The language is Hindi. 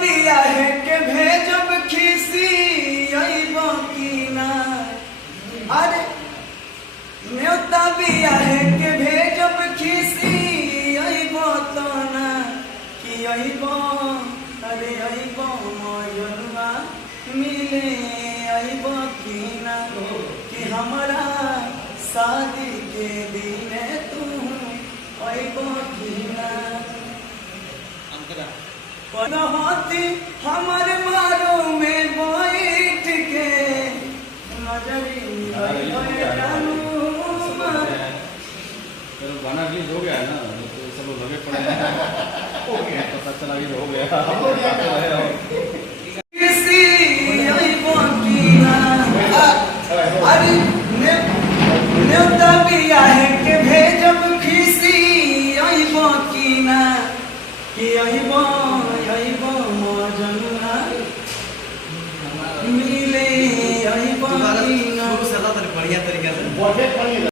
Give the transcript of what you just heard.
बिया है के भेजब खीसी अइबो की ना। अरे न्योता बिया है के भेजब खीसी अइबो तो ना कि अइबो। अरे अइबो मजनुआ मिले अइबो की ना कि हमारा शादी के दिन तू अइबो की ना। होती हमारे मारो में बैठ के नजरी गाना रिलीज हो गया है ना तो सब लोग लगे पड़े हैं पता चला कि हो गया किसी अइबो की ना। अरे न्योता बिया है के भेजब खीसी अइबो की ना कि अइबो अइबो मजनुआ मिले अइबो की ना। बढ़िया तरीका से